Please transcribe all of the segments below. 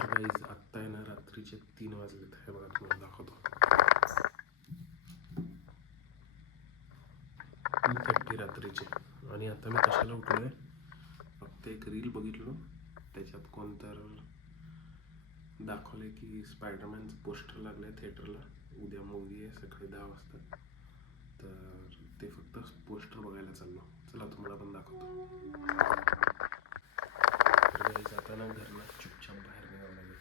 तर गाईज आत्ता आहे ना रात्रीचे 3 वाजलेत. हे बघा तुम्हाला दाखवतो. 3:30 रात्रीचे. आणि आता मी कशाला उठलो आहे, फक्त एक रील बघितलो. त्याच्यात कोणतर दाखवले की स्पायडरमॅनचं पोस्टर लागलं आहे थिएटरला. उद्या मूवी आहे सकाळी 10 वाजता. तर ते फक्त पोस्टर बघायला चाललो. चला तुम्हाला पण दाखवतो. तर गाईज आता ना घरनं चुपचाप बाहेर निघावं लागेल.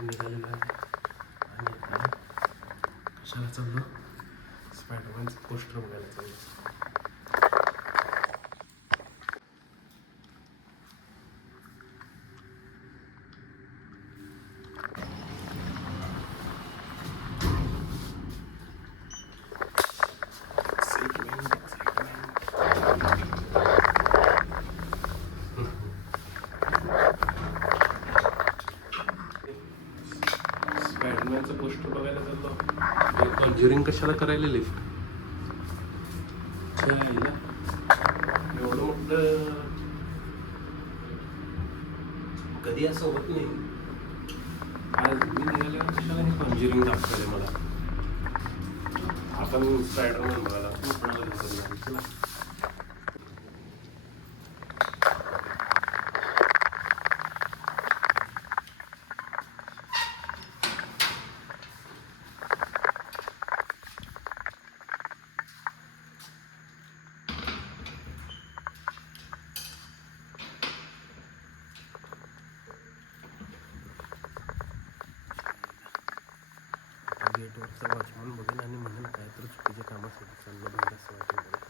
निघालेलं आहे आणि आता कशाला चाललो, स्पायडरमॅनचं पोस्टर बघायला चाललो. स्पायडरमॅनचं पोस्टर बघायला चाललो. कॉन्ज्युरिंग कशाला करायला लिफ्ट एवढं मोठं कधी असं होत नाही. आज मी निघाल्यावर कशाला हे कॉन्ज्युरिंग दाखवले मला. आपण स्पायडरमॅन बघायला कोणाला दिसत नाही. चला गेटवरचा वॉचमन बघेन आणि म्हणून काय तर चुकीच्या कामासाठी चाललं बघ असं वाटेल त्याला.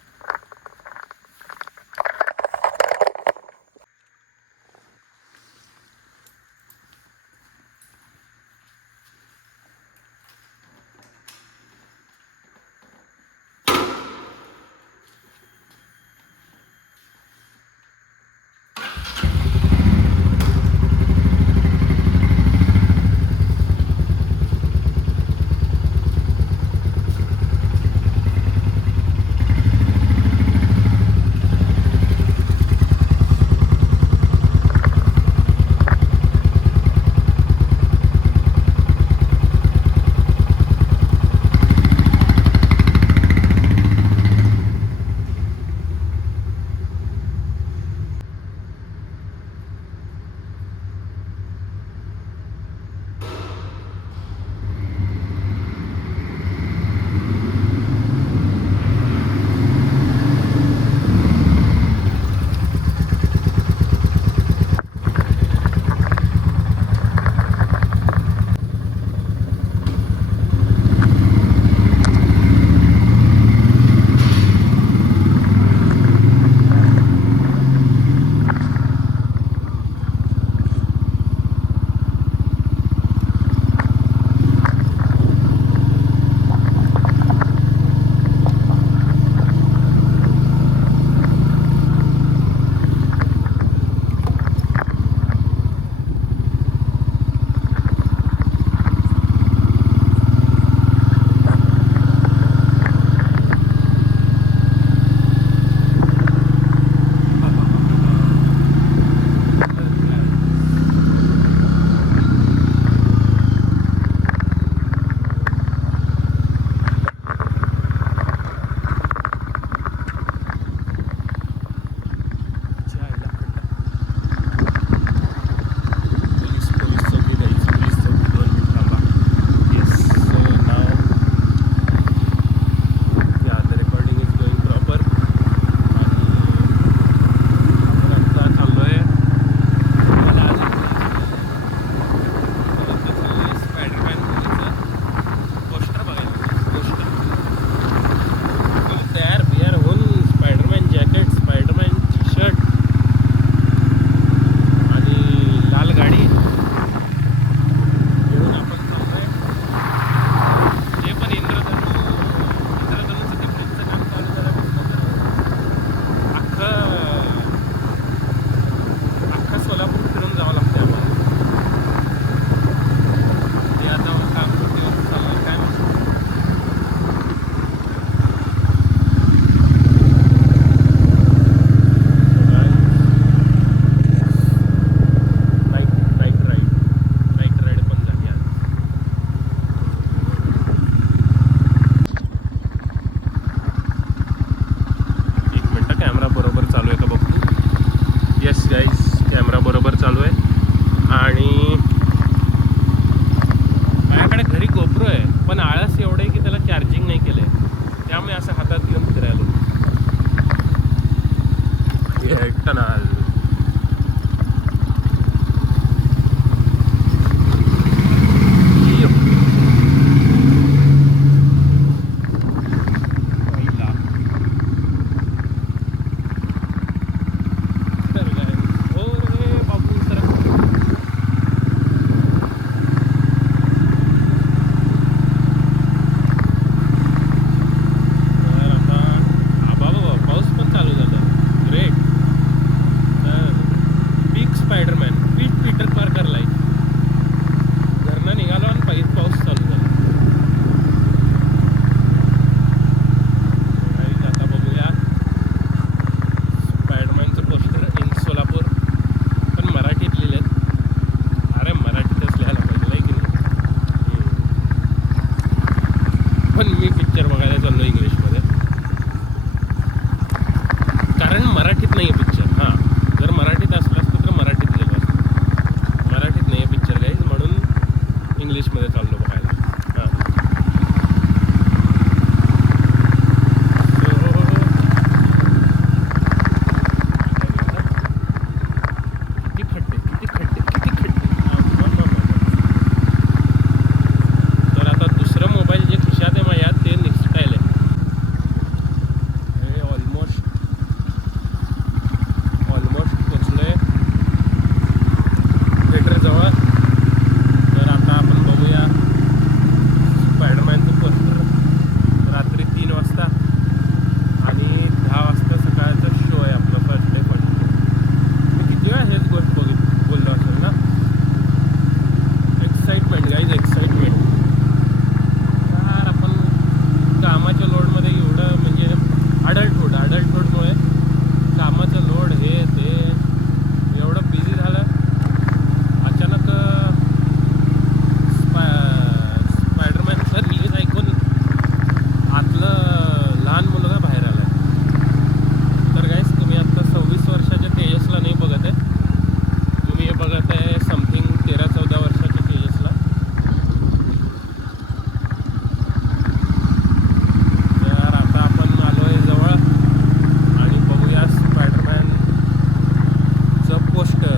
येस गाईज, कॅमेरा बरोबर चालू आहे आणि माझ्याकडे घरी गोप्रो आहे पण आळस एवढं आहे की त्याला चार्जिंग नाही केलं आहे, त्यामुळे असं हातात घेऊन फिरायला टनाल. स्पायडरमॅन पीटर पार्करला घरनं निघालो आणि पायीच पाऊस चालू झाला. आता बघूया स्पायडरमॅनचं पोस्टर इन सोलापूर, पण मराठीत लिहिलेत. अरे मराठीतच लिहायला पाहिजे की नाही, पण मी पिक्चर बघायला चाललो इंग्लिशमध्ये कारण मराठीत नाही आहे पिक्चर. हां, जर मराठीत असला असतं तर मराठीत लिहिलं असतं. मराठीत नाही आहे पिक्चर गाईज, म्हणून इंग्लिशमध्ये चाललो बघायला. हां, किती खड्डे किती खड्डे किती खड्डे. तर आता दुसरं मोबाईल जे खिशात आहे माझ्या ते निसटायला आहे. ऑलमोस्ट पोचलोय थिएटरजवळ. तर आता आपण बघूया स्पायडरमॅनचं पोस्टर रात्री 3 वाजता आणि 10 वाजता सकाळचा शो आहे आपला फर्स्ट डे. मी किती वेळा हेच गोष्ट बोललो असेल ना. Excitement guys, excitement. यार आपण कामाच्या लोडमध्ये एवढं म्हणजे अडल्टहूडमुळे कामाचं लोड हे ते एवढं बिझी झालं. अचानक स्पायडरमॅनचं रिलीज ऐकून आतलं लहान मुलगा बाहेर आला आहे. तर गाईस, तुम्ही आत्ता 26 वर्षाच्या तेजसला नाही बघत आहे, तुम्ही हे बघत आहे समथिंग 13-14 वर्षाच्या तेजसला. तर आता आपण आलो आहे जवळ आणि बघूया स्पायडरमॅनचं पोस्टर.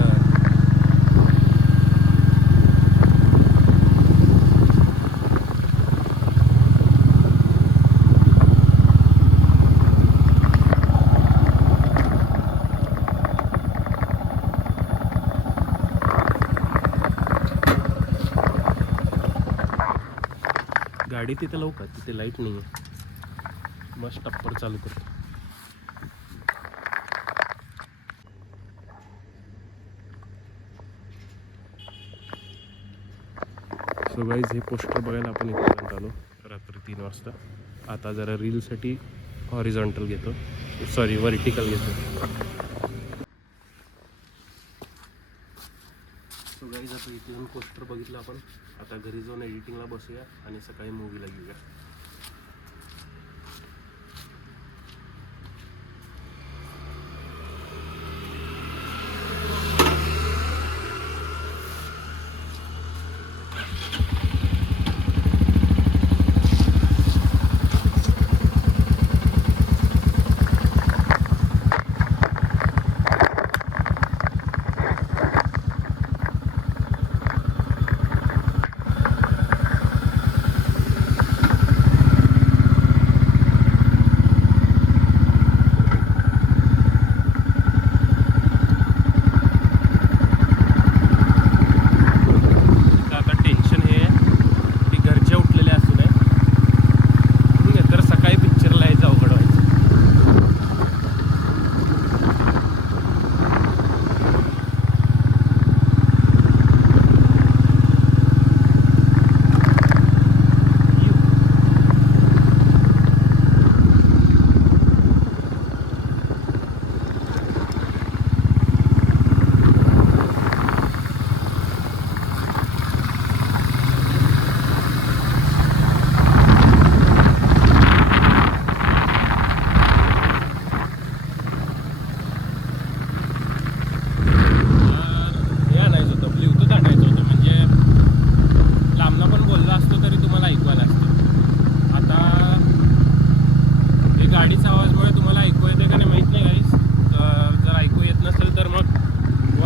गाडी तिथे लावू का? तिथे लाईट नाही आहे. मस्त टप्पर चालू करतो. सो गाईज, हे पोस्टर बघायला आपण इथपर्यंत आलो रात्री 3 वाजता. आता जरा रीलसाठी हॉरिझॉन्टल घेतो, सॉरी व्हर्टिकल घेतो. सो गाईज, आता इथे येऊन पोस्टर बघितलं आपण. आता घरी जाऊन एडिटिंगला बसूया आणि सकाळी मूवीला घेऊया.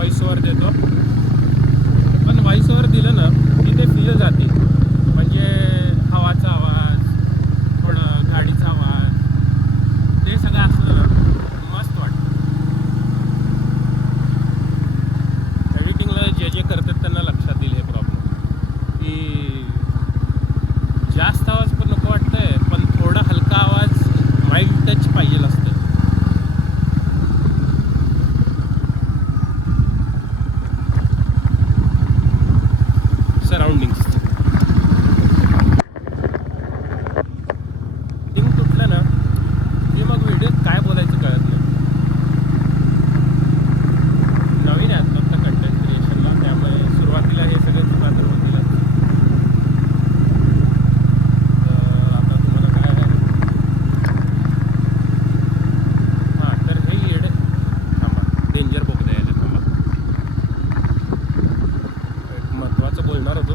व्हॉइस ओव्हर देतो, पण व्हॉइस ओव्हर दिलं ना की ते फील जाते. म्हणजे हवाचा आवाज, थोडं गाडीचा आवाज, ते सगळं असलं ना मस्त वाटतं. एडिटिंगला जे जे करतात त्यांना लक्षात येईल हे प्रॉब्लेम, की जास्त आवाज पण नको वाटतंय, पण थोडा हलका आवाज, माइल्ड टच पाहिजे असतं. सराउंडिंग्स दिन तुटलं ना की मग व्हिडिओत काय बोलायचं कळत नाही. नवीन आहे आता कंटेंट क्रिएशनला, त्यामुळे सुरुवातीला हे सगळे चुका तर होतीलच. आता तुम्हाला काय आहे, हां तर हे येडे थांबा, डेंजर बोगदा यायला थांबा. एक महत्त्वाचं बोलणार होतो.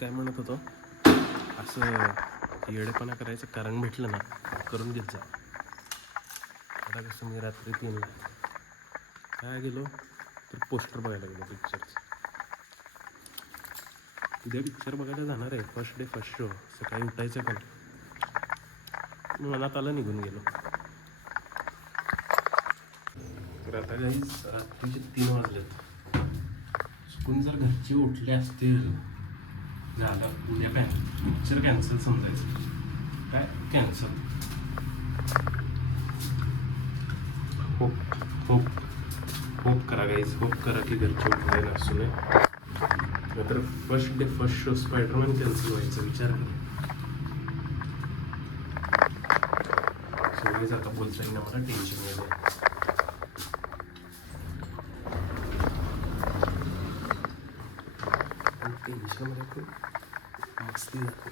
काय म्हणत होतो, असं येडेपणा करायचं कारण भेटलं ना करून घेत जा. आता कसं मी रात्री 3ला काय गेलो तर पोस्टर बघायला गेलो पिक्चरचं. उद्या पिक्चर बघायला जाणार आहे, फर्स्ट डे फर्स्ट शो. सकाळी उठायचं पण मनात आलं, निघून गेलो. तर आता काही रात्रीचे 3 वाजलेत. चुकून जर घरचे उठले असतील झालं, उद्या पिक्चर कॅन्सल समजायचं. काय कॅन्सल हो. होप करा गाईज, होप करा की घरचे उठले असू नये. नाहीतर फर्स्ट शो स्पायडरमॅन कॅन्सल व्हायचा विचार करा. सो गाईज आता बोलता येईल मला टेन्शन नाही. टेन्शनमध्ये खूप मस्ती जाते.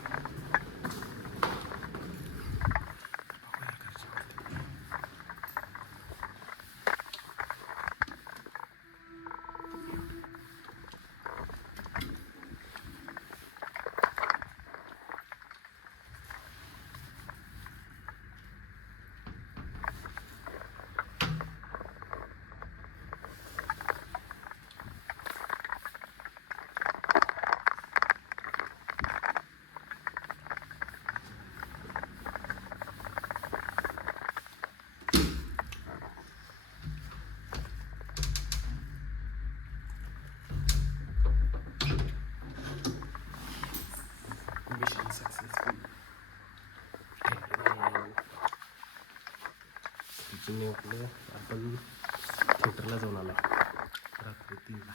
Mission successful. आपण थिएटरला जाऊन आला रात्री 3ला.